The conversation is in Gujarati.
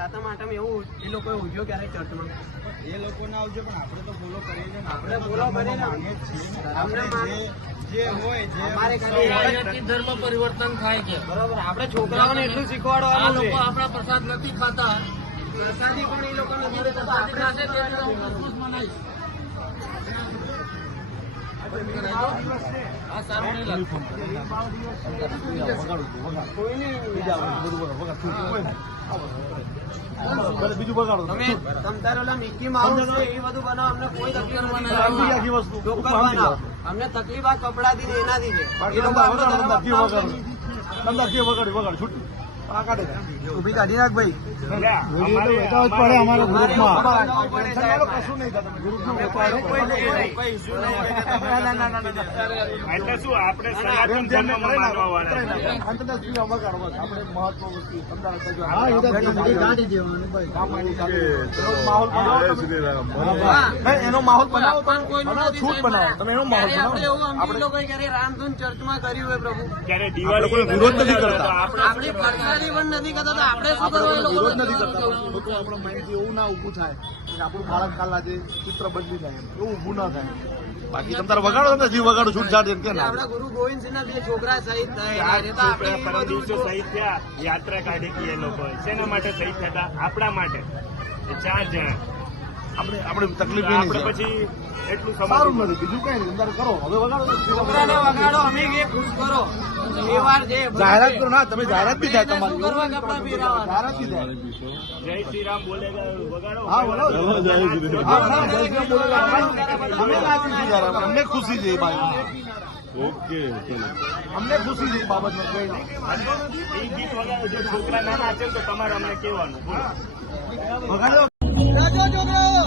સાતમ આઠમ એવું એ લોકોએ ઉજવ્યો ક્યારે ચર્ચમાં? એ લોકો ના આવજો પણ આપણે તો ફોલો કરીએ છીએ. આપણે ફોલો કરીને જે હોય જે અમારે ધર્મ પરિવર્તન થાય છે. બરોબર, આપણે છોકરાઓને એટલું શીખવાડવાનું છે. આપણા પ્રસાદ નથી ખાતા, પ્રસાદી પણ એ લોકો નથી લેતા. પ્રસાદી ખાશે તે ક્રિસમસ મનાવીશ. આ સારું નહીં લાગતું. કોઈ નહીં. બીજું બગાડો તમે તમતારે ઓલા મિકી માઉસ છે એ બધું બનાવો, અમને કોઈ તકલીફ નથી. આખી વસ્તુ લોકલ બનાવો. અમને તકલીફ આ કપડાથી ને એનાથી છે. એ લોકો આપણો ધર્મ અપનાવશે નહીં. વગાડ છૂટી આ કાઢે ઉભી કાઢી નાખ ભાઈ. પડે અમારા ગ્રુપમાં કશું નહીં થતું. અમે કોઈ issue નહીં. એટલે શું આપણે સનાતન ધર્મમાં માનવાવાળા છીએ. આંતરરાષ્ટ્રીય વગાડો બસ. આપણે મહત્વ વસ્તુ એનો માહોલ બનાવો, છૂટ બનાવો. તમે એનો માહોલ બનાવો. આપણે લોકોએ ક્યારે રામધૂન ચર્ચમાં કર્યું હોય પ્રભુ? ક્યારે દિવાળી વિરોધ નથી કરતા. આપણી પ્રસાદી પણ નથી કરતા તો આપણે શું કરવું? એ લોકો વિરોધ નથી કરતા. લોકો આપણા માઇન્ડથી એવું ના ઊભું થાય કે આપણું બાળક કાલ આજે ચિત્ર બદલી જાય, એવું ઊભું ના થાય. બાકી તમે તારે વગાડો, તમે જીવ વગાડો, છૂટછાટ એમ કે ના. આપણા ગુરુ ગોવિંદસિંહ ના 2 છોકરા શહીદ થયા. પરમ દિવસે શહીદ થયા, યાત્રા કાઢી હતી એ લોકો. શેના માટે શહીદ થતા? આપણા માટે. એ 4 જણા. આપણે તકલીફ એ આપણે નહીં. પછી એટલું સારું સમજ નથી, બીજું કઈ નહીં. તમે કરો, હવે વગાડો. છોકરાને વગાડો, અમે કે ખુશ કરો. તહેવાર છે. જાહેરાત કરો. ના, તમે જાહેરાત બી થાય શું તમારી. કરવા કપડાં પહેરાવાના? જાહેરાત બી થાય. જય શ્રી રામ બોલેગા વગાડો. હા, બોલો. હા, જય શ્રી રામ બોલેગા. અમે રાજી છીએ યાર. અમને ખુશી છે એ બાબત. ઓકે. અમને ખુશી છે એ બાબતમાં. કઈ નહીં. એ ગીત વગાડો. જો છોકરા નાના છે તો તમારે અમને કહેવાનું. બોલો. વગાડો. છોકરાઓ